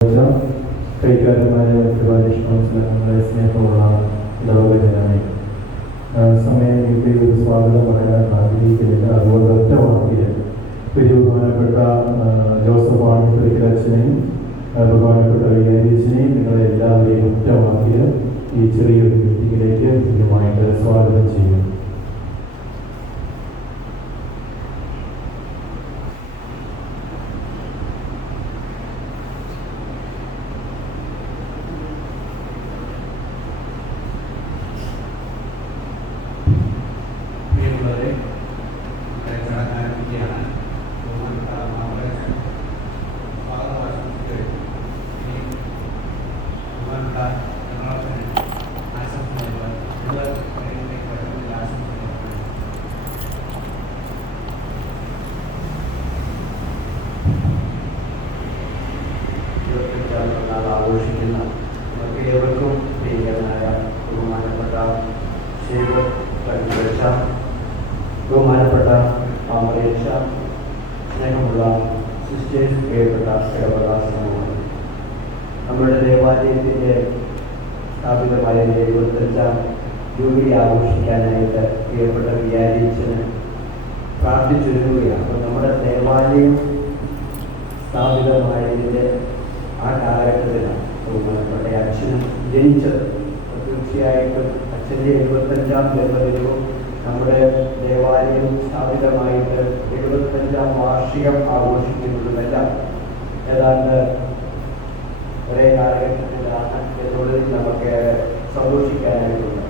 കൈക്കാരന്മാരെ പരിപാലനങ്ങളെ സ്നേഹമുള്ള ഇടവകജനമേ, സമയം കിട്ടി ഒരു സ്വാഗതം പറയാൻ ആഗ്രഹിക്കുന്നില്ല. അതുകൊണ്ട് ഒറ്റ വാക്കിൽ ബഹുമാനപ്പെട്ട ജോസഫ് ആണിപ്പുരയ്ക്കലച്ഛനെയും ബഹുമാനപ്പെട്ട വികാരിയച്ഛനെയും നിങ്ങളെ എല്ലാവരെയും ഒറ്റ വാക്കിൽ ഈ ചെറിയൊരു മീറ്റിങ്ങിലേക്ക് കൃത്യമായിട്ട് സ്വാഗതം ചെയ്യും. ആഘോഷിക്കുന്ന ഏവർക്കും പ്രിയങ്കരനായ ബഹുമാനപ്പെട്ട ബഹുമാനപ്പെട്ട മാമലേച്ച, സ്നേഹമുള്ള സിസ്റ്റേഴ്സ്, പ്രിയപ്പെട്ട ഇടവകാശമാണ്. നമ്മുടെ ദേവാലയത്തിൻ്റെ സ്ഥാപിതമായ 75ാം ജൂബിലി ആഘോഷിക്കാനായിട്ട് പ്രിയപ്പെട്ട വികാരിയച്ഛന് പ്രാർത്ഥിച്ചൊരുങ്ങുകയാണ്. അപ്പോൾ നമ്മുടെ ദേവാലയം സ്ഥാപിതമായതിൻ്റെ ആ കാലഘട്ടത്തിലാണ് ബഹുമാനപ്പെട്ട അച്ഛനും ജനിച്ചത്. തീർച്ചയായിട്ടും അച്ഛൻ്റെ 75ാം ജന്മദിനവും നമ്മുടെ ദേവാലയം സ്ഥാപിതമായിട്ട് 75ാം വാർഷികം ആഘോഷിക്കുന്നതുമെല്ലാം ഏതാണ്ട് ഒരേ കാലഘട്ടത്തിലാണ് എന്നുള്ളതിൽ നമുക്ക് സന്തോഷിക്കാനായിട്ടുണ്ട്.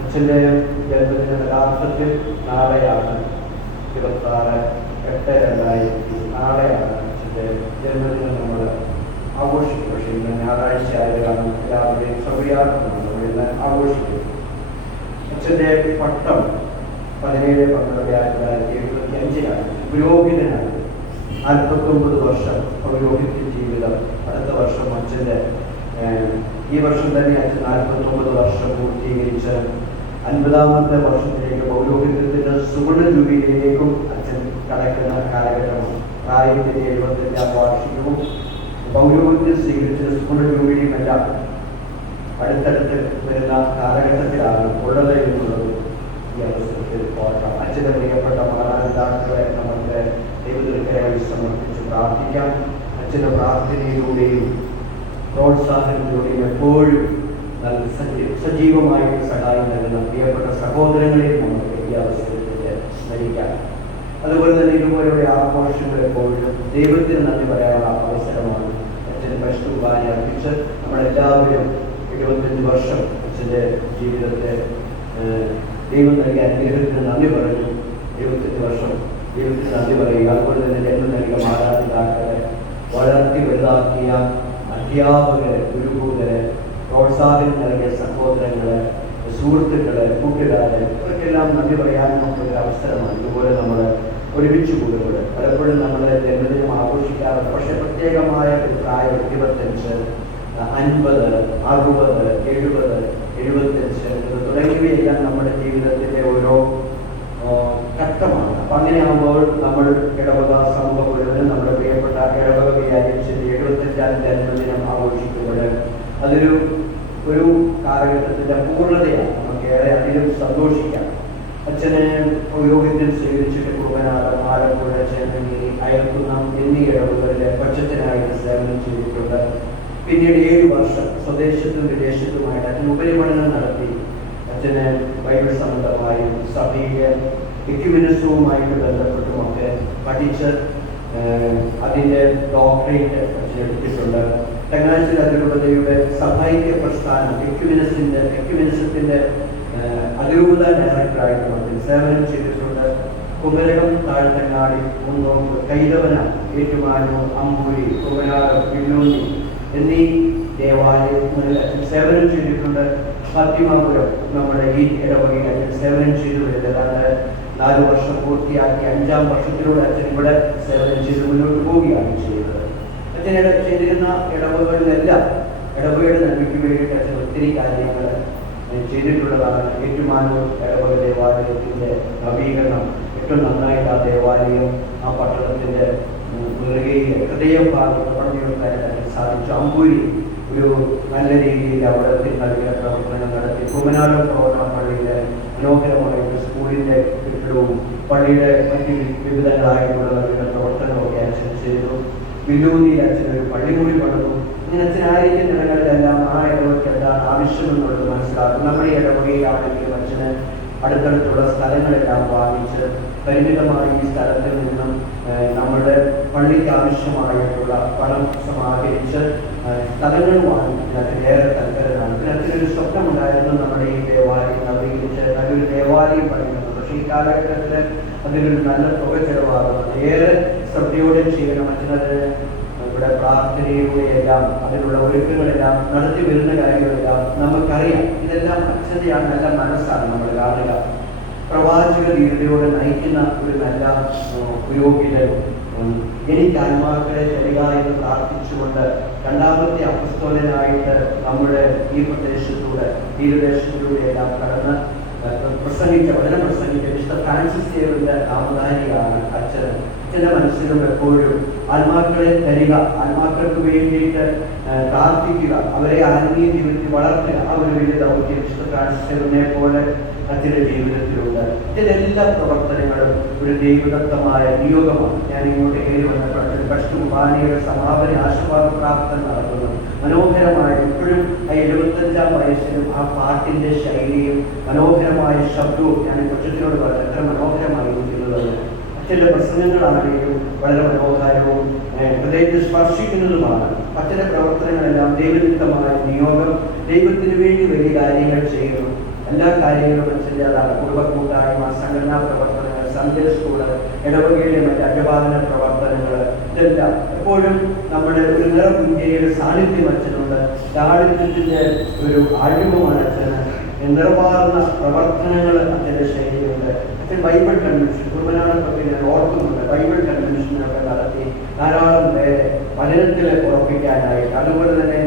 അച്ഛൻ്റെ ജന്മദിനം യഥാർത്ഥത്തിൽ നാളെയാണ്, 26/8/2000 നാളെയാണ് അച്ഛൻ്റെ ജന്മദിനം നമ്മൾ ആഘോഷിക്കും. പക്ഷേ ഇന്ന് ഞായറാഴ്ച ആയതാണ്, എല്ലാവരുടെയും സൗകര്യാർത്ഥമാണ് നമ്മളിന്ന് ആഘോഷിക്കുന്നത്. അച്ഛൻ്റെ പട്ടം 17/12/1975 പുരോഹിതനാണ്. 49 വർഷം പൗരോഹിത്യ ജീവിതം. അടുത്ത വർഷം അച്ഛൻ്റെ ഈ വർഷം തന്നെ അച്ഛൻ 49 വർഷം പൂർത്തീകരിച്ച് 50ാമത്തെ വർഷത്തിലേക്ക് പൗരോഹിത്യത്തിൻ്റെ സുവർണ ജൂബിലിയിലേക്കും അച്ഛൻ കടക്കുന്ന കാലഘട്ടമാണ്. പ്രായത്തിൻ്റെ 75ാം വാർഷികവും പൗരോഹിത്യം സ്വീകരിച്ച് സുവർണ ജൂബിലിയുമെല്ലാം അടുത്തടുത്ത് വരുന്ന കാലഘട്ടത്തിലാണ് ഉള്ളത് എന്നുള്ളത് ഈ അവസരത്തിൽ ഓർക്കാം. അച്ഛൻ്റെ പ്രിയപ്പെട്ട മാതാപിതാക്കളെ നമുക്ക് ദൈവത്തിനായി സമർപ്പിച്ച് പ്രാർത്ഥിക്കാം. അച്ഛൻ്റെ പ്രാർത്ഥനയിലൂടെയും പ്രോത്സാഹനത്തിലൂടെയും എപ്പോഴും നല്ല സജീവമായിട്ട് സഹായം നൽകുന്ന പ്രിയപ്പെട്ട സഹോദരങ്ങളെയും നമുക്ക് ഈ അവസരത്തിൽ സ്മരിക്കാം. അതുപോലെ തന്നെ ഇതുപോലെയുള്ള ആഘോഷങ്ങൾ എപ്പോഴും ദൈവത്തിന് നന്ദി പറയാനുള്ള അവസരമാണ്. അച്ഛന് പരിശുദ്ധ അർപ്പിച്ച് നമ്മളെല്ലാവരും 75 വർഷം അച്ഛൻ്റെ ജീവിതത്തെ ദൈവം നൽകിയ അനുഗ്രഹത്തിന് നന്ദി പറഞ്ഞു. 75 വർഷം ദൈവത്തിന് നന്ദി പറയുക. അതുപോലെ തന്നെ ജന്മം നൽകിയ മാതാപിതാക്കളെ, വളർത്തി വലുതാക്കിയ അധ്യാപകരെ, ഗുരുഭൂതരെ, പ്രോത്സാഹനം നൽകിയ സഹോദരങ്ങളെ, സുഹൃത്തുക്കളെ, കൂട്ടുകാരെ, ഇവർക്കെല്ലാം നന്ദി പറയാനും നമുക്കൊരു അവസരമാണ്. ഇതുപോലെ നമ്മൾ ഒരുമിച്ച് കൂടുമ്പോൾ പലപ്പോഴും നമ്മൾ ജന്മദിനം ആഘോഷിക്കാറുണ്ട്. പക്ഷേ പ്രത്യേകമായ ഒരു പ്രായം 25, 50, 60, 70, 75 തുടങ്ങിയവയെല്ലാം നമ്മുടെ ജീവിതത്തിൻ്റെ ഓരോ ഘട്ടമാണ്. അപ്പം അങ്ങനെയാകുമ്പോൾ നമ്മൾ ഇടവക സമൂഹം മുഴുവനും നമ്മുടെ പ്രിയപ്പെട്ട ഇടവക വികാരിയച്ഛൻ്റെ 75ാം ജന്മദിനം ആഘോഷിക്കുമ്പോൾ അതൊരു കാലഘട്ടത്തിൻ്റെ പൂർണ്ണതയാണ്. നമുക്കേറെ അതിലും സന്തോഷിക്കാം. അച്ഛനെ പൗരോഹിത്യം സ്വീകരിച്ചിട്ട് കുറുവനാടം, ആലപ്പുഴ, ചേന്നഗിരി, അയൽക്കുന്നം എന്നീ ഇടവുകളിലെ പച്ചച്ചനായിട്ട് സേവനം ചെയ്തിട്ടുണ്ട്. പിന്നീട് 7 വർഷം സ്വദേശത്തും വിദേശത്തുമായിട്ട് അച്ഛൻ ഉപരിപഠനം നടത്തി. അച്ഛന് ബൈബിൾ സംബന്ധമായും സഭയിലെ എക്യുമെനിസവുമായിട്ട് ബന്ധപ്പെട്ടുമൊക്കെ പഠിച്ച് അതിൻ്റെ ഡോക്ടറേറ്റ് അച്ഛൻ എടുത്തിട്ടുണ്ട്. ചങ്ങനാശ്ശേരി അതിരൂപതയുടെ സഭൈക്യ പ്രസ്ഥാനം എക്യുമെനിസത്തിൻ്റെ അതിരൂപത ഡയറക്ടറായിട്ട് അച്ഛൻ സേവനം ചെയ്തിട്ടുണ്ട്. കുമരകം, താഴ്ത്തങ്ങാടി, കുന്നോമ്പ്, കൈതവന, ഏറ്റുമാനൂർ, അമ്പൂരി, കുമനാട്, പിന്നോന്നി എന്നീ ദേവാലയങ്ങളിൽ അച്ഛൻ സേവനം ചെയ്തിട്ടുണ്ട്. ഫാത്തിമാപുരം നമ്മുടെ ഈ ഇടവകയിൽ അച്ഛൻ സേവനം ചെയ്തു വരുന്നത് 4 വർഷം പൂർത്തിയാക്കി 5ാം വർഷത്തിലൂടെ അച്ഛൻ ഇവിടെ സേവനം ചെയ്ത് മുന്നോട്ട് പോവുകയാണ് ചെയ്തത്. അച്ഛൻ ചെയ്തിരുന്ന ഇടവകളിലെല്ലാം ഇടവകയുടെ നന്മയ്ക്ക് വേണ്ടിയിട്ട് അച്ഛൻ ഒത്തിരി കാര്യങ്ങൾ ചെയ്തിട്ടുള്ളതാണ്. ഏറ്റുമാനൂർ ഇടവക ദേവാലയത്തിൻ്റെ നവീകരണം ഏറ്റവും നന്നായിട്ട് ആ ദേവാലയം ആ പട്ടണത്തിൻ്റെ നെറുകയിൽ ഹൃദയം ഭാഗത്ത് പണിയുണ്ടാക്കാൻ സാധിച്ചു. അമ്പൂരി ഒരു നല്ല രീതിയിൽ അവിടെ നൽകിയ പ്രവർത്തനം നടത്തി. കുമനാടൻ പ്രവർത്തന പള്ളിയിൽ മനോഹരമായ ഒരു സ്കൂളിൻ്റെ കെട്ടിടവും പള്ളിയുടെ മറ്റ് വിവിധങ്ങളായിട്ടുള്ള നൽകുന്ന പ്രവർത്തനമൊക്കെ അച്ഛൻ ചെയ്തു. വില്ലൂരിയിൽ അച്ഛൻ ഒരു പള്ളിമുറി പണിതു. ഇങ്ങനെ അച്ഛൻ ആയിരിക്കും ജനങ്ങളിലെല്ലാം ആ ഇടവയ്ക്ക് എന്താണ് ആവശ്യമെന്നുള്ളത് മനസ്സിലാക്കും. നമ്മുടെ ഇടവകയിലാണെങ്കിലും അച്ഛന് അടുത്തടുത്തുള്ള സ്ഥലങ്ങളെല്ലാം വാങ്ങിച്ച് പരിമിതമായ ഈ സ്ഥലത്തിൽ നിന്നും നമ്മുടെ പള്ളിക്ക് ആവശ്യമായിട്ടുള്ള പണം സമാഹരിച്ച് സ്ഥലങ്ങൾ വാങ്ങിച്ച് അതിന് ഏറെ തൽപരരാണ്. പിന്നെ അതിനൊരു സ്വപ്നമുണ്ടായിരുന്നു നമ്മുടെ ഈ ദേവാലയം നവീകരിച്ച് നല്ലൊരു ദേവാലയം പണിയുന്നത്. പക്ഷേ ഈ കാലഘട്ടത്തിൽ അതിനൊരു നല്ല തുക ചെലവാകുന്നത് ഏറെ ശ്രദ്ധയോടെ ചെയ്യണം. അച്ഛനത് ഇവിടെ പ്രാർത്ഥനയിലൂടെയെല്ലാം അതിനുള്ള ഒരുക്കങ്ങളെല്ലാം നടത്തി വരുന്ന കാര്യങ്ങളെല്ലാം നമുക്കറിയാം. ഇതെല്ലാം അച്ഛൻ്റെ ആ നല്ല മനസ്സാണ് നമ്മൾ കാണുക. പ്രവാചക ധീരതയോടെ നയിക്കുന്ന ഒരു നല്ല പുരോഹിതൻ എനിക്ക് ആത്മാക്കളെ തരിക എന്ന് പ്രാർത്ഥിച്ചുകൊണ്ട് രണ്ടാമത്തെ അപ്പസ്തോലനായിട്ട് നമ്മുടെ ഈ പ്രദേശത്തൂടെ തീരദേശത്തിലൂടെയെല്ലാം കടന്ന് വചനം പ്രസംഗിച്ച വിശുദ്ധ ഫ്രാൻസിസ് സേവ്യറിന്റെ നാമധാരിയാണ് അച്ഛൻ. അച്ഛൻ്റെ മനസ്സിലും എപ്പോഴും ആത്മാക്കളെ തരിക, ആത്മാക്കൾക്ക് വേണ്ടിയിട്ട് പ്രാർത്ഥിക്കുക, അവരെ ആത്മീയ ജീവിതത്തിൽ വളർത്തുക, ആ ഒരു വലിയ ദൗത്യം വിശുദ്ധ ഫ്രാൻസിസ് സേവ്യറിനെ പോലെ അച്ഛൻ്റെ ജീവിതത്തിലുണ്ട്. ഇതിലെല്ലാ പ്രവർത്തനങ്ങളും ഒരു ദൈവദത്തമായ നിയോഗമാണ്. ഞാൻ ഇങ്ങോട്ട് കയറി വന്നപ്പോൾ ഫസ്റ്റ് കുർബാനയുടെ സമാപന ആശീർവാദ പ്രാർത്ഥന നടക്കുന്നു. മനോഹരമായ ഇപ്പോഴും ആ 75-ാം വയസ്സിലും ആ പാട്ടിൻ്റെ ശൈലിയും മനോഹരമായ ശബ്ദവും ഞാൻ കൊച്ചത്തിനോട് പറഞ്ഞു എത്ര മനോഹരമായിരിക്കുന്നത്. അച്ഛൻ്റെ പ്രസംഗങ്ങളാണെങ്കിലും വളരെ മനോഹരവും ഹൃദയത്തെ സ്പർശിക്കുന്നതുമാണ്. അച്ഛൻ്റെ പ്രവർത്തനങ്ങളെല്ലാം ദൈവദത്തമായ നിയോഗം, ദൈവത്തിന് വേണ്ടി വലിയ കാര്യങ്ങൾ ചെയ്യുന്നു. എല്ലാ കാര്യങ്ങളും അച്ഛൻ്റെ അതാണ്. കുടുംബ കൂട്ടായ്മ, സംഘടനാ പ്രവർത്തനങ്ങൾ, സൺഡേ സ്കൂള്, ഇടവകയിലെ മറ്റ് അജപാലന പ്രവർത്തനങ്ങൾ, ഇതെല്ലാം എപ്പോഴും നമ്മുടെ ഒരു നിറപുഞ്ചയുടെ സാന്നിധ്യം അച്ഛനുണ്ട്. ലാളിത്യത്തിൻ്റെ ഒരു ആഴമമാണ് അച്ഛന്. നിറവാർന്ന പ്രവർത്തനങ്ങൾ അച്ഛൻ്റെ ശൈലിയുണ്ട്. അച്ഛൻ ബൈബിൾ കൺവെൻഷൻ കുർബനാടൊക്കെ ഞാൻ ഓർക്കുന്നുണ്ട്. ബൈബിൾ കൺവെൻഷനൊക്കെ നടത്തി ധാരാളം പേരെ പഠനത്തിൽ ഉറപ്പിക്കാനായിട്ട്. അതുപോലെ തന്നെ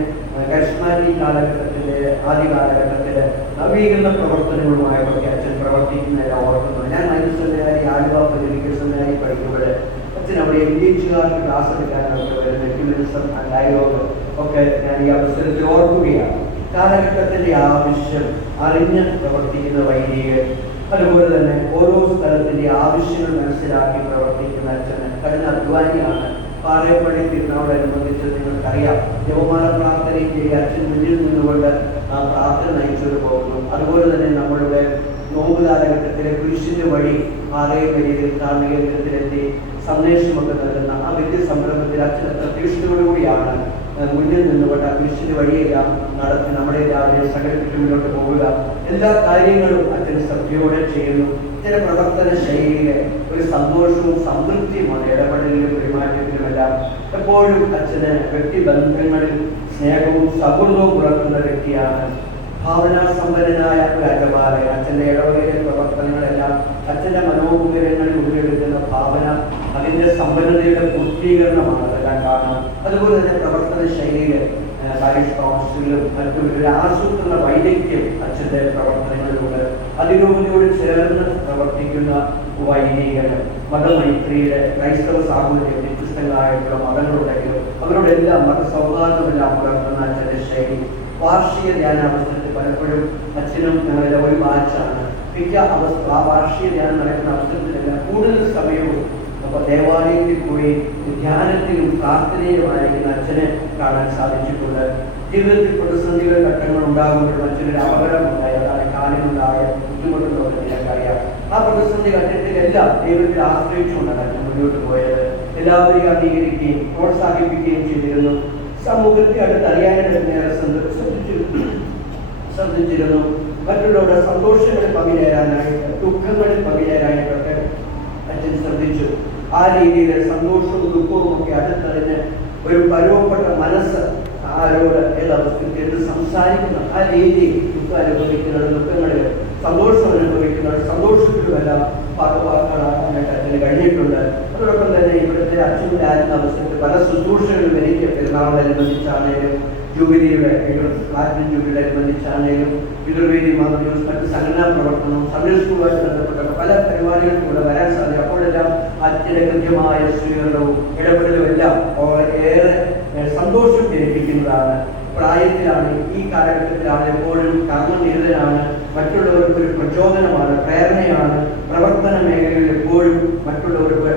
കരിസ്മാറ്റിക് കാലഘട്ടത്തിൻ്റെ ആദ്യ കാലഘട്ടത്തിൽ നവീകരണ പ്രവർത്തനങ്ങളുമായിട്ടൊക്കെ അച്ഛൻ പ്രവർത്തിക്കുന്നതെല്ലാം ഓർക്കുന്നു. ഞാൻ മനുഷ്യനായി ആലുവ പതിവിക്കസനായി പഠിക്കുമ്പോൾ അച്ഛൻ അവിടെ എൻഗേജുകാർക്ക് ക്ലാസ് എടുക്കാനൊക്കെ വരുന്ന എക്യുമെനിസം ഡയലോഗ് ഒക്കെ ഞാൻ ഈ അവസരത്തിൽ ഓർക്കുകയാണ്. കാലഘട്ടത്തിൻ്റെ ആവശ്യം അറിഞ്ഞ് പ്രവർത്തിക്കുന്ന വൈദികർ, അതുപോലെ തന്നെ ഓരോ സ്ഥലത്തിൻ്റെ ആവശ്യങ്ങൾ മനസ്സിലാക്കി പ്രവർത്തിക്കുന്ന അച്ഛന് കഠിന അധ്വാനിയാണ്. പാറയപ്പള്ളി തിരുനാളോടനുബന്ധിച്ച് നിങ്ങൾക്കറിയാം, ജപമാല പ്രാർത്ഥനയും ചെയ്ത് അച്ഛൻ മുന്നിൽ നിന്നുകൊണ്ട് ആ പ്രാർത്ഥന നയിച്ചത് പോകുന്നു. അതുപോലെ തന്നെ നമ്മളുടെ നോമ്പ് കാലഘട്ടത്തിലെ കുരിശിൻ്റെ വഴി പാറയപ്പള്ളിയിൽ ധാർമ്മിക കേന്ദ്രത്തിലെത്തി സന്ദേശമൊക്കെ നൽകുന്ന ആ വലിയ സംരംഭത്തിൽ അച്ഛൻ പ്രതീക്ഷയോടുകൂടിയാണ് മുന്നിൽ നിന്നുകൊണ്ട് ആ കുരിശിൻ്റെ വഴിയെല്ലാം നടത്തി നമ്മുടെ രാവിലെ സംഘടനയ്ക്ക് മുന്നോട്ട് പോവുക. എല്ലാ കാര്യങ്ങളും അച്ഛൻ ശ്രദ്ധയോടെ ചെയ്യുന്നു. അച്ഛൻ്റെ പ്രവർത്തന ശൈലിയിലെ ഒരു സന്തോഷവും സംതൃപ്തിയുമാണ്. ഇടപെടലിലും പെരുമാറ്റത്തിലുമെല്ലാം എപ്പോഴും അച്ഛന് വ്യക്തിബന്ധങ്ങളിൽ സ്നേഹവും സൗഹൃദവും പുലർത്തുന്ന വ്യക്തിയാണ്. ഭാവനാസമ്പന്നനായ ഒരു അജപാലകൻ. അച്ഛൻ്റെ ഇടവകയിലെ പ്രവർത്തനങ്ങളെല്ലാം അച്ഛൻ്റെ മനോമുഖരങ്ങളിൽ ഉള്ളിലെടുക്കുന്ന ഭാവന, അതിൻ്റെ സമ്പന്നതയുടെ പൂർത്തീകരണമാണ് അതെല്ലാം കാണുന്നത്. അതുപോലെ തന്നെ പ്രവർത്തന ശൈലിയിൽ പാരിഷ് കൗൺസിലും മറ്റും ഒരു ആസൂത്രണ വൈദഗ്ധ്യം അച്ഛൻ്റെ പ്രവർത്തനങ്ങളിലൂടെ അതിരൂപതയോട് ചേർന്ന് പ്രവർത്തിക്കുന്ന വൈദികന് മതമൈത്രിയുടെ ക്രൈസ്തവ സാഹോദര്യം വ്യത്യസ്തങ്ങളായിട്ടുള്ള മതങ്ങളുണ്ടെങ്കിലും അവരോടെല്ലാം മതസൗഹാർദ്ദമെല്ലാം പുലർത്തുന്ന അച്ഛൻ്റെ ശൈലി. വാർഷിക ധ്യാനാവസരത്തിൽ പലപ്പോഴും അച്ഛനും ഞങ്ങളുടെ ഒരു ബാച്ചാണ്. മിക്ക ആ വാർഷിക ധ്യാനം നടക്കുന്ന അവസരത്തിലെല്ലാം കൂടുതൽ സമയവും അപ്പോൾ ദേവാലയത്തിൽ പോയി ധ്യാനത്തിലും പ്രാർത്ഥനയിലുമായിരിക്കുന്ന അച്ഛനെ കാണാൻ സാധിച്ചിട്ടുണ്ട്. ജീവിതത്തിൽ പ്രതിസന്ധികൾ ഘട്ടങ്ങൾ ഉണ്ടാകുമ്പോഴും അച്ഛനൊരു അപകടമുണ്ടായി, അതാണ് കാലിനുണ്ടായ ബുദ്ധിമുട്ടുകളൊക്കെ നിനക്കറിയാം. ആ പ്രതിസന്ധി ഘട്ടത്തിലെല്ലാം ദൈവത്തിൽ ആശ്രയിച്ചുകൊണ്ടാണ് അച്ഛൻ മുന്നോട്ട് പോയത്. എല്ലാവരെയും അംഗീകരിക്കുകയും പ്രോത്സാഹിപ്പിക്കുകയും ചെയ്തിരുന്നു. സമൂഹത്തെ അടുത്തറിയാനായിട്ട് ശ്രദ്ധിച്ചിരുന്നു. മറ്റുള്ളവരുടെ സന്തോഷങ്ങളിൽ പങ്കുചേരാനായിട്ട്, ദുഃഖങ്ങളിൽ പങ്കുചേരാനായിട്ടൊക്കെ അച്ഛൻ ശ്രദ്ധിച്ചു. ആ രീതിയിൽ സന്തോഷവും ദുഃഖവും ഒക്കെ അടുത്തറിഞ്ഞ് ഒരു പരുവപ്പെട്ട മനസ്സ് ആരോട് ഏതവസ്ഥയിൽ എന്ത് സംസാരിക്കുന്ന ആ രീതിയിൽ ദുഃഖം അനുഭവിക്കുന്നത്, ദുഃഖങ്ങളിൽ സന്തോഷം അനുഭവിക്കുന്നത്, സന്തോഷത്തിലുമെല്ലാം ഭാഗവാക്കാനായിട്ട് അച്ഛന് കഴിഞ്ഞിട്ടുണ്ട്. അതോടൊപ്പം തന്നെ ഇവിടുത്തെ അച്ഛൻ്റെ ആയിരുന്ന അവസരത്തിൽ പല ശുശ്രൂഷകളും എനിക്ക് പെരുന്നാളോടനുബന്ധിച്ചാണെങ്കിലും ജൂബിലിയുടെ പ്ലാറ്റിനം ജൂബിലിയുടെ അനുബന്ധിച്ചാണെങ്കിലും പിതൃവേദി മാതൃ മറ്റ് സംഘടനാ പ്രവർത്തനവും സൺഡേ സ്കൂളുമായിട്ട് ബന്ധപ്പെട്ട പല പരിപാടികൾക്കും ഇവിടെ വരാൻ സാധിക്കും. അപ്പോഴെല്ലാം അച്ഛൻ്റെ കൃത്യമായ സ്വീകരണവും ഇടപെടലും എല്ലാം ഏറെ സന്തോഷം ജനിപ്പിക്കുന്നതാണ്. പ്രായത്തിലാണ്, ഈ കാലഘട്ടത്തിലാണ്, എപ്പോഴും കർമ്മനിരതനാണ്, മറ്റുള്ളവർക്ക് ഒരു പ്രചോദനമാണ്, പ്രേരണയാണ്. പ്രവർത്തന മേഖലകളിൽ എപ്പോഴും മറ്റുള്ളവർക്ക്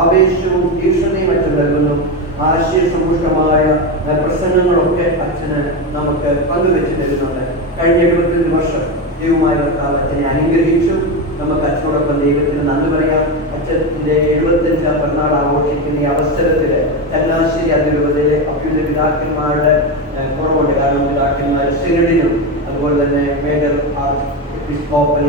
ആവേശവും തീക്ഷ്ണതയും അച്ഛൻ നൽകുന്നു. ആശയസമ്പുഷ്ടമായ പ്രസംഗങ്ങളൊക്കെ അച്ഛന് നമുക്ക് പങ്കുവെച്ച് തരുന്നുണ്ട്. കഴിഞ്ഞ 25 വർഷം ദൈവമായ കർത്താവ് അച്ഛനെ അനുഗ്രഹിച്ചു. നമുക്ക് അച്ഛനോടൊപ്പം ദൈവത്തിന് നന്ദി പറയാം. അച്ഛൻ്റെ 75ാം പിറന്നാൾ ആഘോഷിക്കുന്ന ഈ അവസരത്തിൽ ചങ്ങനാശ്ശേരി അതിരൂപതയിലെ അഭ്യുത പിതാക്കന്മാരുടെ കുറവുണ്ട്. കാരണം പിതാക്കന്മാർ സിനഡിനും അതുപോലെ തന്നെ മേജർ എപ്പിസ്കോപ്പൽ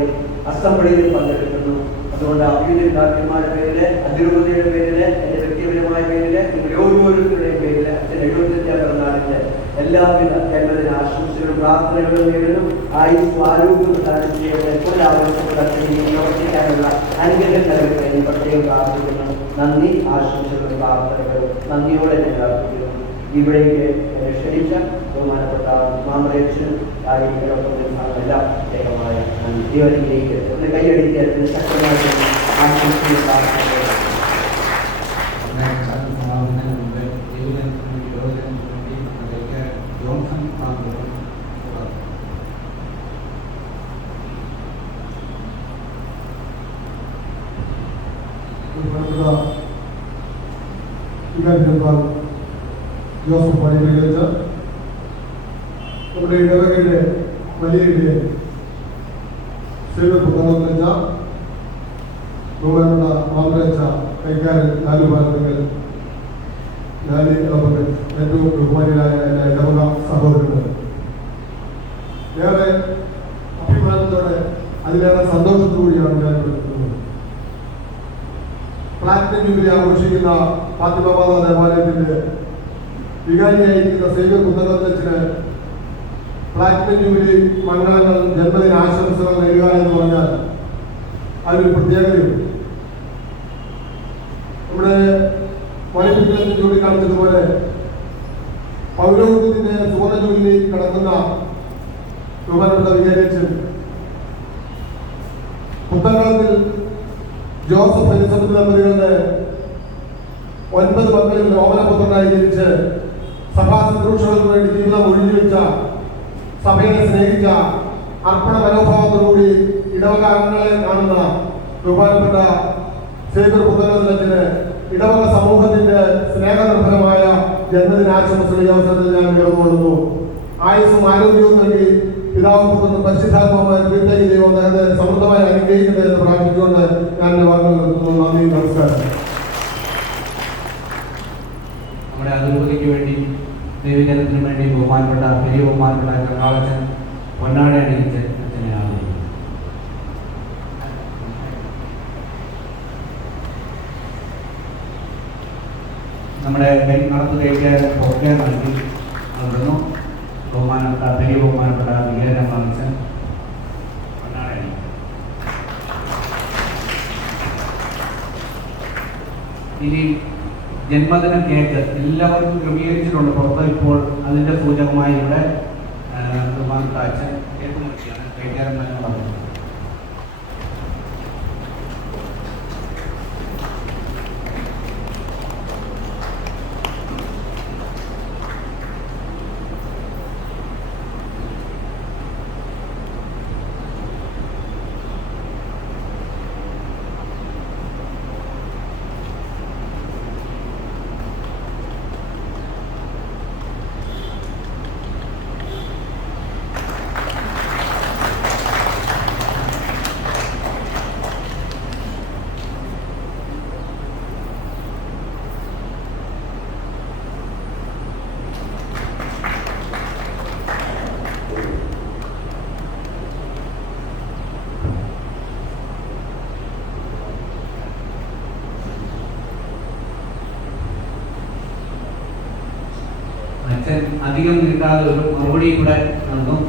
അസംബ്ലിയിലും പങ്കെടുക്കുന്നു. അതുകൊണ്ട് അഭ്യുത പിതാക്കന്മാരുടെ പേരില്, അതിരൂപതയുടെ പേരില്, എൻ്റെ വ്യക്തിപരമായ പേരില്, നിങ്ങൾ ഓരോരുത്തരുടെയും പേരില് അച്ഛൻ 75ാം പിറന്നാളിന്റെ എല്ലാവിധ ജന്മദിന ആശംസകളും പ്രാർത്ഥനകളും നേരുന്നു. ആയുസ് ആരോഗ്യം പ്രദാനം ചെയ്യട്ടെ. എല്ലാവർക്കും പ്രവർത്തിക്കാനുള്ള അനുഗ്രഹം നൽകട്ടെ എന്ന് പ്രത്യേകം പ്രാർത്ഥിക്കുന്നു. നന്ദി, ആശംസകളും പ്രാർത്ഥനകളും നന്ദിയോടെ ഞാൻ പ്രാർത്ഥിക്കുന്നു. ഇവിടേക്ക് എന്നെ ക്ഷണിച്ച ബഹുമാനപ്പെട്ട മാമറേച്ചനും കാര്യങ്ങളൊപ്പം എല്ലാം പ്രത്യേകമായ ദൈവത്തിലേക്ക് ഒന്ന് കൈയടിക്കുക. ശക്തമായ ആശംസയും പ്രാർത്ഥനകളും ജോസഫ് പള്ളിയിലേക്ക് നമ്മുടെ ഇടവകയുടെ വലിയ ഇടയെ ബഹുമാനപ്പെട്ട മാമരച്ച കൈക്കാരൻ നാലുപാലങ്ങൾ ഏറ്റവും ബഹുമാനികളായ എൻ്റെ ഇടവക സഹോദരങ്ങൾ, ഏറെ അഭിമാനത്തോടെ അതിലേറെ സന്തോഷത്തോടുകൂടിയാണ് ഞാൻ എടുക്കുന്നത്. പ്ലാറ്റിനം ജൂബിലി ആഘോഷിക്കുന്ന ഫാത്തിമ മാതാ ദേവാലയത്തിന്റെ വികാരിയായിരിക്കുന്ന സേവ്യർ കുന്നകത്തച്ഛന് പ്ലാറ്റിനം ജൂബിലി മംഗളങ്ങൾ, ജന്മദിന ആശംസകൾ നേരുക എന്ന് പറഞ്ഞാൽ അതിനൊരു പ്രത്യേകതയുണ്ട്. നമ്മുടെ പഠിപ്പിക്കലിൽ ചൂണ്ടിക്കാണിച്ചതുപോലെ പൗരോഹിത്യത്തിന്റെ സുവർണ ജൂബിലി കടക്കുന്ന ബഹുമാനപ്പെട്ട വികാരിയച്ഛൻ പുത്തങ്കളത്തിൽ ജോസഫ് എലിസബത്ത് ദമ്പതികളുടെ 9 മക്കളിൽ ഓമനപുത്രനായി ജനിച്ച് സഭാ ശുശ്രൂഷകൾക്ക് വേണ്ടി ജീവിതം ഒഴിഞ്ഞുവെച്ച, സഭയെ സ്നേഹിച്ച, അർപ്പണ മനോഭാവത്തോടുകൂടി ഇടവക അംഗങ്ങളെ കാണുന്ന ബഹുമാനപ്പെട്ട സേവ്യർ പുത്തങ്കളത്തിന് ഇടവക സമൂഹത്തിന്റെ സ്നേഹനിർഭരമായ ജന്മദിനാശംസകൾ ഈ അവസരത്തിൽ ഞാൻ നേർന്നുകൊള്ളുന്നു. ആയുസ്സും ആരോഗ്യവും നൽകി പിതാവും പുത്രനും പരിശുദ്ധാത്മാവുമായ ദൈവത്തേക്ക് ദൈവം അദ്ദേഹത്തെ സമൃദ്ധമായി അനുഗ്രഹിക്കട്ടെ എന്ന് പ്രാർത്ഥിച്ചുകൊണ്ട് ഞാൻ എൻ്റെ വാക്കുകൾ നിർത്തുന്നു. നന്ദി, നമസ്കാരം. നമ്മുടെ അതിരൂപതയ്ക്ക് വേണ്ടി, ദൈവജനത്തിന് വേണ്ടി ബഹുമാനപ്പെട്ട കർണാളച്ചൻ പൊന്നാട അണിയിച്ച് അച്ഛനെ ആദരിക്കും. നമ്മുടെ നടത്തു കൈകാര്യം ഒക്കെ നൽകി നൽകുന്നു. ബഹുമാനപ്പെട്ട വിജയരാമൻ ഇനി ജന്മദിന കേക്ക് എല്ലാവർക്കും ക്രമീകരിച്ചിട്ടുണ്ട്. പുറത്ത് ഇപ്പോൾ അതിൻ്റെ സൂചകമായി ഇവിടെ ബഹുമാനപ്പെട്ട അച്ഛൻ കേക്ക് മുറിക്കുകയാണ്. കൈകാര്യം തന്നെ പറഞ്ഞു. അച്ഛൻ അധികം നീട്ടാതെ ഒരു മറുപടി കൂടെ നൽകും.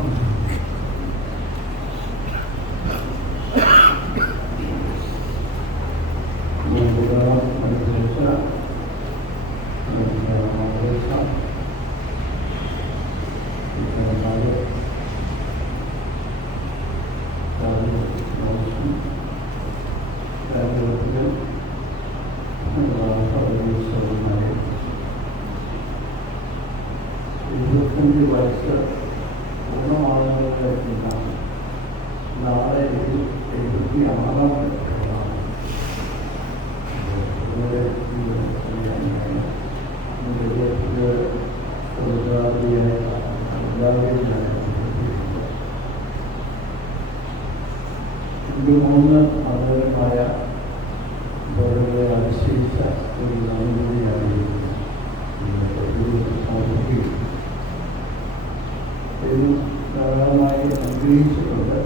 75 വയസ്സ് പൂർണ്ണമാകുന്നതിനാണ് നാളെ 76-ാമത്തെ മൂന്ന് മതപരമായ ബോധങ്ങളെ അനുസരിച്ച ഒരു നാളുകൂടിയാണ് ധാരാളമായി അനുഗ്രഹിച്ചിട്ടുണ്ട്.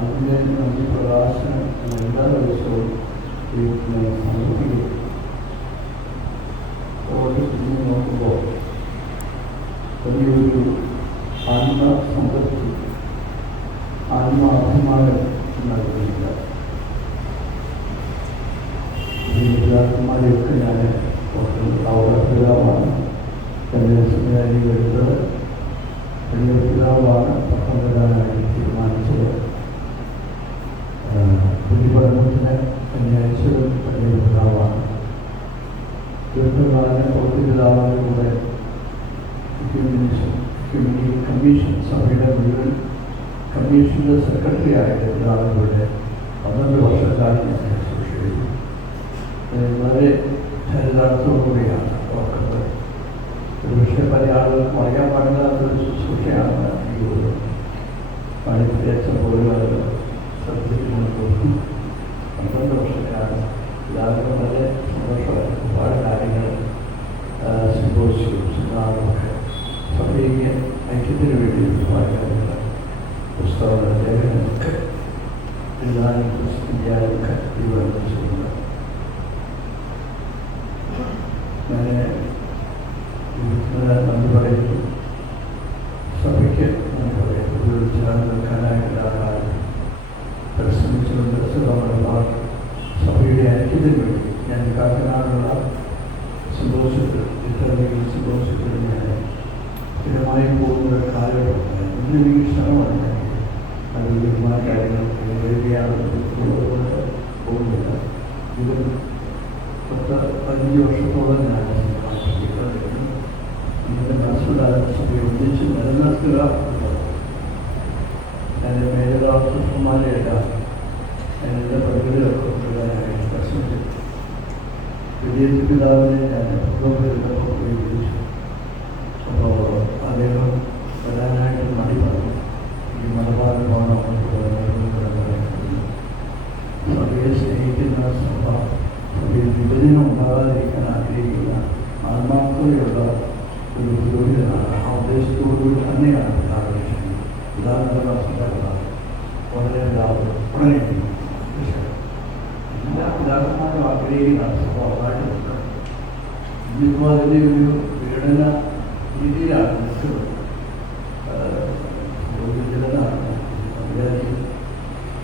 അതിൻ്റെ നന്ദി പ്രകാശനം എല്ലാ ദിവസവും ദൈവത്തിനെ സമർപ്പിക്കും. ഓർമ്മിച്ച് നോക്കുമ്പോൾ വലിയൊരു ആത്മസംതൃപ്തി, ആത്മാഭിമാനം നൽകുന്നില്ല. വിദ്യാർത്ഥിമാരെയൊക്കെ ഞാൻ പിതാവാണ് എൻ്റെ സെമിനാരി വരുന്നത്. വലിയ പിതാവാണ് പട്ടം വരാനായി തീരുമാനിച്ചത്. ബുദ്ധിപഠനത്തിന് എന്നെ അയച്ചതും വലിയ പിതാവാണ്. ദീർഘകാലം പൗത്യ പിതാവിലൂടെ കമ്മീഷൻ സഭയുടെ മുഴുവൻ കമ്മീഷൻ്റെ സെക്രട്ടറി ആയ പിതാവിലൂടെ 12 വർഷക്കാലം ഞാൻ ശുശ്രൂഷ ചെയ്തു. വളരെ ചരിതാർത്ഥത്തോടുകൂടിയാണ് ഓർക്കുന്നത്. ഒരുപക്ഷെ പല ആളുകൾക്കും അറിയാൻ പാടില്ലാത്തൊരു ശുശ്രൂഷയാണ് ഈ ഒരു പണിപ്പിച്ചപ്പോൾ അത് ശ്രദ്ധിച്ചുകൊണ്ട് തോന്നി. 12 വർഷക്കാലം പിതാവിന് വളരെ സന്തോഷമായി. ഒരുപാട് കാര്യങ്ങൾ സിംബോസിയൊക്കെ സഭയിക്ക് ഐക്യത്തിന് വേണ്ടി ഒരുപാട് കാര്യങ്ങൾ പുസ്തക ലേഖനമൊക്കെ എഴുതാനും പ്രസിദ്ധിക്കാനൊക്കെ തീരുമാനിച്ചിട്ടുണ്ട്. ഞാൻ നന്ദി പറയുന്നു. സഭയ്ക്ക് നന്ദി പറയുന്നു. ഒരു ചേർന്ന് നിൽക്കാനായിട്ട് ആകാതെ പരിശ്രമിച്ചുകൊണ്ട് സുഖമുള്ള സഭയുടെ ഐക്യത്തിന് വേണ്ടി ഞാൻ കാക്കനാടുള്ള സിംബോസിയത്തിൽ ഇത്രയധികം സിംബോസിയത്തിൽ ഞാൻ സ്ഥിരമായി പോകുന്ന ഒരു കാലഘട്ടം വലിയ ശ്രമമാണ്. അത് ഒരുപാട് കാര്യങ്ങൾ പോകുന്നില്ല. ഇത് 15 വർഷത്തോളം ഞാൻ ഇന്നത്തെ മനസ്സിലാകുന്ന ഒന്നിച്ച് നിലനിർത്തുക. എൻ്റെ മേധാവിമാരെയെല്ലാം എൻ്റെ പരിപാടികളൊക്കെ കൊണ്ടുവരാനായിട്ട് പരിശ്രമിച്ചു. വലിയ പിതാവിനെ ഞാൻ പ്രകോപിതപ്പോൾ പോയി വിളിച്ചു. അപ്പോൾ അദ്ദേഹം വരാനായിട്ട് മടി പറഞ്ഞു. ഈ മലബാറിലാണ് സഭയെ സ്നേഹിക്കുന്ന സഭ, സഭയിൽ വിഭജനം ഉണ്ടാകാതിരിക്കാൻ ആഗ്രഹിക്കുന്ന ആത്മാർത്ഥതയുള്ള ഒരു പുരോഹിതനാണ്. ആ ഉദ്ദേശത്തോടുകൂടി തന്നെയാണ് പിതാവിനെ പിതാവിനുള്ള വളരെ പ്രണയിക്കുന്നു. എല്ലാ പിതാക്കന്മാരും ആഗ്രഹിക്കുന്ന സഭ ഉണ്ടായിട്ടുണ്ട്. ഇന്നിപ്പോൾ അതിൻ്റെ ഒരു പീഡന രീതിയിലാണ് നിൽക്കുന്നത്.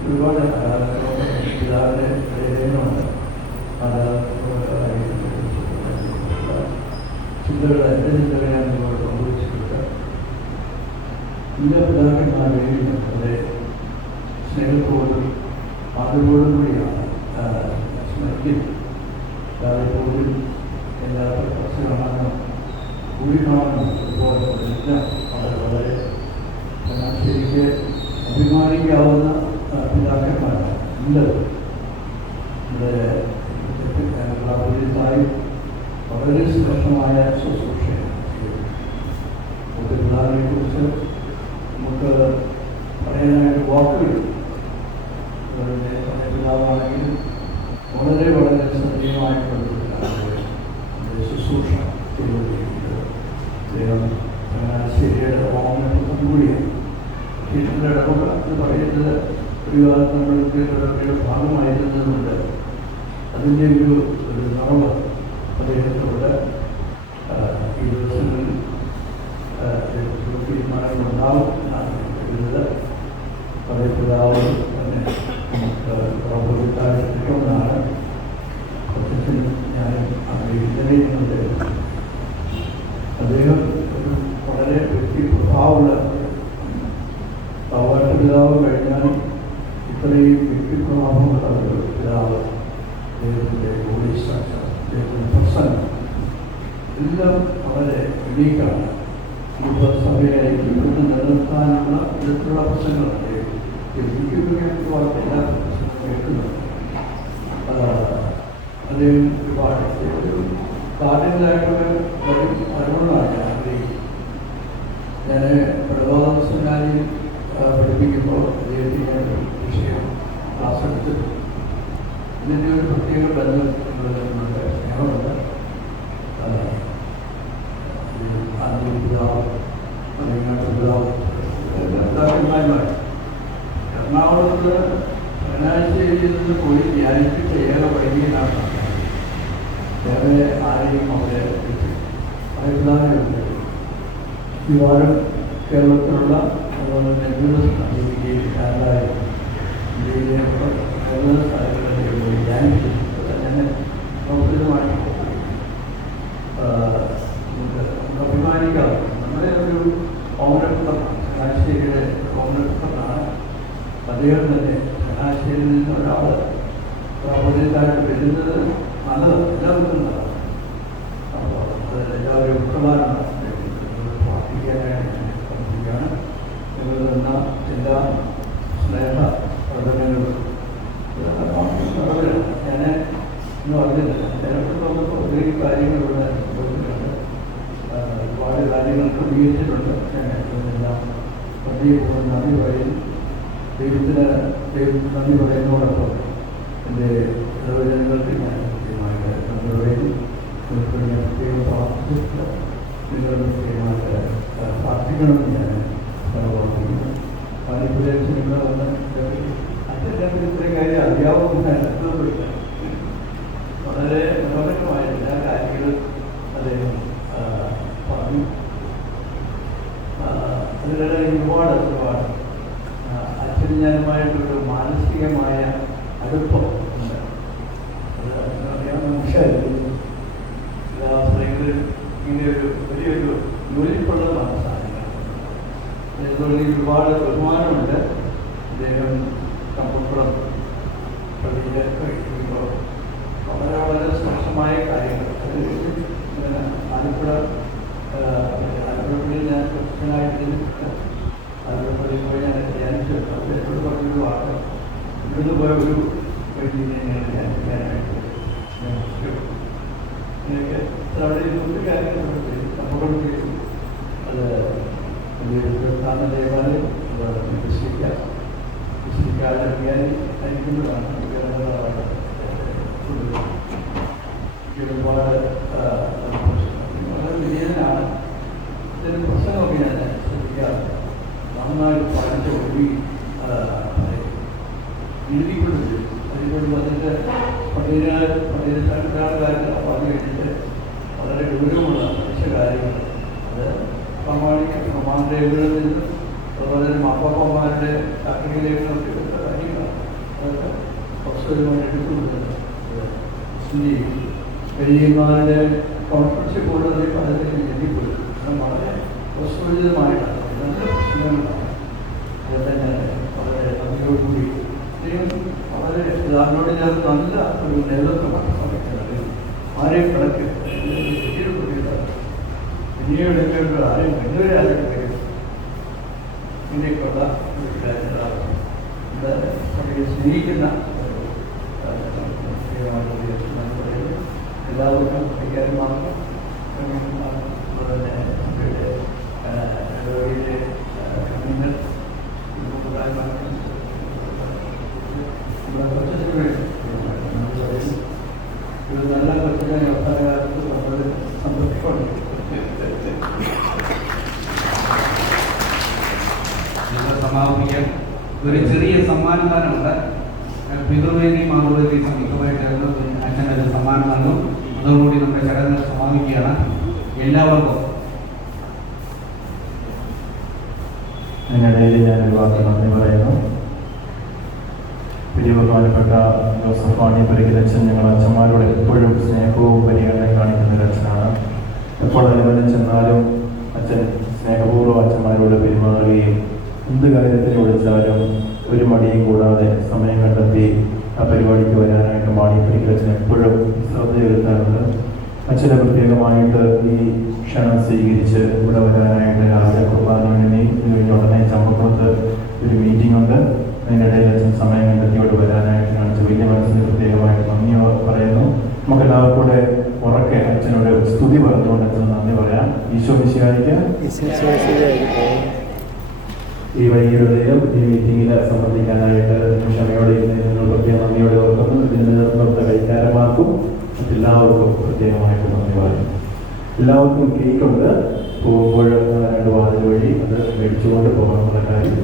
ഒരുപാട് പിതാവിൻ്റെ പ്രേരണമുണ്ട്. ചിന്തകളെ എൻ്റെ ചിന്തകളെ ഞാൻ നിങ്ങളോട് പങ്കുവച്ചിട്ടുണ്ട്. എല്ലാ പിതാക്കന്മാരെയും വളരെ സ്നേഹത്തോടും ആദരവോടും കൂടിയാണ് സ്മരിക്കുന്നത്. എല്ലായ്പ്പോഴും എല്ലാ പ്രശ്നം കാണാനും കൂടി കാണാനും അതുപോലെ എല്ലാം വളരെ ശരിക്ക് അഭിമാനിക്കാവുന്ന പിതാക്കന്മാരാണ് ഉള്ളത്. നമ്മുടെ പ്രാബല്യത്തായി വളരെ ശ്രേഷ്ഠമായ ശുശ്രൂഷയാണ്. പിതാവിനെക്കുറിച്ച് നമുക്ക് പറയാനായിട്ട് വാക്കുകൾ പിതാവാണെങ്കിൽ വളരെ വളരെ സജീവമായിട്ടുള്ള ശുശ്രൂഷ ചെയ്തുകൊണ്ടിരിക്കുന്നത്. അദ്ദേഹം ചങ്ങനാശ്ശേരിയുടെ ഓമനത്വം കൂടിയാണ്. ടീച്ചറിൻ്റെ ഇടപെടൽ എന്ന് പറയുന്നത് ഒരു കാലത്ത് നമ്മൾക്ക് ഇടപെടയുടെ ഭാഗമായിരുന്നതുകൊണ്ട് അതിൻ്റെ ഒരു നിറവ് അദ്ദേഹത്തോട് ഈ ദിവസങ്ങളിൽ തീരുമാനങ്ങളുണ്ടാവും എന്നാണ് കരുതുന്നത്. പഴയ പിതാവ് തന്നെ നമുക്ക് കിട്ടുമെന്നാണ് പ്രത്യക്ഷത്തിൽ ഞാൻ ആഗ്രഹിക്കുന്നത്. അദ്ദേഹം ഒരു വളരെ വ്യക്തിപ്രഭാവമുള്ള പിതാവ് കഴിഞ്ഞാൽ ഇത്രയും വ്യക്തിപ്രഭാവമുള്ള ഒരു പിതാവ്. അദ്ദേഹത്തിൻ്റെ ബോഡി സ്ട്രക്ചർ, അദ്ദേഹത്തിൻ്റെ പ്രസംഗം എല്ലാം വളരെ യുണീക്കാണ്. സഭയായിരിക്കും ഇവിടുന്ന് നിലനിർത്താനുള്ള വിധത്തിലുള്ള പ്രശ്നങ്ങളുണ്ട്. എനിക്കൊക്കെ എല്ലാ പ്രശ്നങ്ങളും കേൾക്കുന്നുണ്ട്. അത് ഒരുപാട് ഒരു കാർഡിനലായിട്ടുള്ള അറിവുകളാണ് ഞാൻ ആഗ്രഹിക്കുന്നത്. ഞാൻ പ്രഭാത സെമിനാരിയിൽ പഠിപ്പിക്കുമ്പോൾ അദ്ദേഹത്തിന് ഒരു വിഷയം ക്ലാസ് എടുത്തിട്ടുണ്ട്. ഇതിൻ്റെ ഒരു പ്രത്യേക ബന്ധം നമ്മളുടെ സ്നേഹമുണ്ട്. പിതാവ് പിതാക്കന്മാരുമായി എറണാകുളത്ത് ചങ്ങനാശ്ശേരിയിൽ നിന്ന് പോയി ധ്യാനിപ്പിച്ച ഏറെ വൈകിയാണ് ഏറെ ആരെയും അവിടെ അഭിപ്രായമുണ്ട്. ഈ വാരം കേരളത്തിലുള്ള അതുപോലെ നെബുലസ് കാനഡായി ഇന്ത്യയിലെ നെബുലസ് ആളുകളെ പോയി ധ്യാനിപ്പിച്ചിട്ടുണ്ട്. ഞാൻ പ്രവർത്തിതമായിട്ട് അഭിമാനിക്കാറ്. നമ്മുടെ ഒരു കോൺഗ്രസ് ചങ്ങനാശ്ശേരിയുടെ കോൺഗ്രസ് അദ്ദേഹം തന്നെ ചങ്ങനാശ്ശേരിയിൽ നിന്ന് ഒരാൾ പ്രബോധനക്കാർക്ക് വരുന്നത് നല്ലത്, എല്ലാവർക്കും നല്ലതാണ്. അപ്പോൾ അത് എല്ലാവരും ഉത്തരവാദിത്തമാണ് പ്രാർത്ഥിക്കാനായിട്ട് ഞാൻ ശ്രമിക്കുകയാണ്. നിങ്ങൾ തന്ന എല്ലാ സ്നേഹ പ്രകടനങ്ങളും ഞാൻ ഇന്ന് പറഞ്ഞില്ല. ചിലപ്പോൾ നമുക്ക് ഒത്തിരി കാര്യങ്ങളിവിടെ സംഭവിച്ചിട്ടുണ്ട്. ഒരുപാട് കാര്യങ്ങൾ ക്രമീകരിച്ചിട്ടുണ്ട്. ഞാൻ എല്ലാം പ്രത്യേകം നന്ദി പറയുന്നു. ദൈവത്തിന് നന്ദി പറയുന്നതോടൊപ്പം എൻ്റെ ഇടവജനങ്ങൾക്ക് ഞാൻ കൃത്യമായിട്ട് നന്ദി പറയുന്നു. നിങ്ങൾക്ക് ഞാൻ പ്രത്യേകം പ്രാർത്ഥിച്ചിട്ട് നിങ്ങൾ കൃത്യമായിട്ട് പ്രാർത്ഥിക്കണമെന്ന് ഞാൻ ഓർമ്മിക്കുന്നു. പാലിപ്പുരേശ് നിങ്ങൾ വന്ന് അച്ഛൻ ഇത്രയും കാര്യം അറിയാവുന്ന വളരെ മനോഹരമായ എല്ലാ കാര്യങ്ങളും അദ്ദേഹം പറഞ്ഞു. അതിനിടെ ഒരുപാട് അച്ഛനും ഞാനുമായിട്ടൊരു മാനസികമായ അടുപ്പം ഉണ്ട്. അത് അറിയാവുന്ന മനുഷ്യരായിരുന്നു. എല്ലാ അവസരങ്ങളിലും ഇങ്ങനെ ഒരു വലിയൊരു ജോലിക്കുള്ള മനസ്സാണ്. അതുപോലെ ഒരുപാട് ബഹുമാനമുണ്ട്. അദ്ദേഹം കമ്പപ്പുറം പള്ളിയിലേക്ക് കഴിക്കുമ്പോൾ വളരെ വളരെ ശ്രേഷ്ഠമായ കാര്യങ്ങൾ ആലപ്പുഴ ആലപ്പുഴയിൽ ഞാൻ ക്രിസ്ത്യനായിട്ട് ആലപ്പുഴയിൽ പോയി ഞാൻ ധ്യാനിച്ചു. അദ്ദേഹത്തോട് പറഞ്ഞൊരു വാക്ക്, ഇവിടുന്ന് പോയ ഒരു വ്യക്തിനെ ഞാൻ ധ്യാനിക്കാനായിട്ട് എനിക്ക് അവിടെ ഇരുപത്തി കാര്യങ്ങളുണ്ട്. നമ്മളോട് അത് സ്ഥാന ദേവാലയം വിശ്വസിക്കാതെ ധ്യാനിക്കുന്നതാണ്. ഒരുപാട് വളരെ വിജയനാണ്. ഇതിന് പ്രശ്നമൊക്കെ ഞാൻ ശ്രദ്ധിക്കാറുണ്ട്. നന്നായിട്ട് പഠിച്ച ഒഴി എഴുതിക്കൊണ്ടിരിക്കും. അതിനോട് വന്നിട്ട് പള്ളിയിലെ പറഞ്ഞു കഴിഞ്ഞിട്ട് വളരെ ഗൗരവമുള്ള മനുഷ്യ കാര്യങ്ങൾ അത് പ്രമാണരേഖകളിൽ നിന്ന് അതുപോലെ തന്നെ മാപ്പാപ്പന്മാരുടെ സാക്ഷരികരേഖകളൊക്കെ എടുത്ത കാര്യങ്ങളാണ്. അതൊക്കെ പ്രശ്നമായിട്ട് എടുത്തുകൊണ്ടിരുന്നത് വലിയമാരുടെ കോൺഫറൻസിൽ കൂടുതൽ അതിലേക്ക് എഴുതിപ്പോയി. അത് വളരെ പ്രശ്നോചിതമായിട്ടാണ്. നല്ല പ്രശ്നങ്ങളാണ്. അത് തന്നെ വളരെ നന്ദിയോടുകൂടി വളരെ അതിനോട് ഞാൻ നല്ല ഒരു നേതൃത്വമാണ് സമയത്ത് ആരെയും കിടക്കില്ല. ഇനിയും എടുക്കേണ്ട ആരെയും ഇന്നുവരെ ആരും കഴിയും. ഇങ്ങനെയൊക്കെയുള്ള സ്നേഹിക്കുന്ന എല്ലാവർക്കും കൈകാര്യമാണ്. അതുപോലെ കൺവീനർ ഒരു നല്ല കൊച്ചിനെ അവസാനകാലത്ത് നമ്മൾ സംതൃപ്തിയുണ്ട്. സമാപിക്കാൻ ഒരു ചെറിയ സമ്മാനദാനമുണ്ട്. പിതൃവേദി മാതൃവേദി സംയുക്തമായിട്ട് അച്ഛനൊരു സമ്മാനം നൽകും. അതോടുകൂടി നമ്മുടെ ചടങ്ങ് സമാപിക്കുകയാണ്. എല്ലാവർക്കും അതിനിടയിൽ ഞാനൊരു വാക്ക് നന്ദി പറയുന്നു. വലിയ ബഹുമാനപ്പെട്ട ജോസഫ് വാണിയപ്പുരയ്ക്കലച്ഛൻ ഞങ്ങൾ അച്ഛന്മാരോട് എപ്പോഴും സ്നേഹവും പരിഗണനയും കാണിക്കുന്ന ഒരു അച്ഛനാണ്. എപ്പോൾ എവിടെ ചെന്നാലും അച്ഛൻ സ്നേഹപൂർവ്വം അച്ഛന്മാരോട് പെരുമാറുകയും എന്ത് കാര്യത്തിന് വിളിച്ചാലും ഒരു മടിയും കൂടാതെ സമയം കണ്ടെത്തി ആ പരിപാടിക്ക് വരാനായിട്ട് വാണിയപ്പുരയ്ക്കലച്ഛൻ എപ്പോഴും ശ്രദ്ധ ചെലുത്താറുണ്ട്. അച്ഛനെ പ്രത്യേകമായിട്ട് ഈ ക്ഷണം സ്വീകരിച്ച് ഇവിടെ വരാനായിട്ട് ഈശോ മിശിഹായിക്ക് ഈ വൈകിയുടെയും ഈ മീറ്റിംഗിൽ സംബന്ധിക്കാനായിട്ട് ക്ഷമയോടെ നിങ്ങൾ പ്രത്യേക നന്ദിയോടെ ഓർക്കുന്നു. ഇതിന് നേതൃത്വത്തെ കൈകാരമാക്കും മറ്റെല്ലാവർക്കും പ്രത്യേകമായിട്ട് നന്ദി പറയുന്നു. എല്ലാവർക്കും കേക്കുണ്ട്. പോകുമ്പോൾ 2 വാതിൽ വഴി അത് മേടിച്ചുകൊണ്ട് പോകാനുള്ള കാര്യം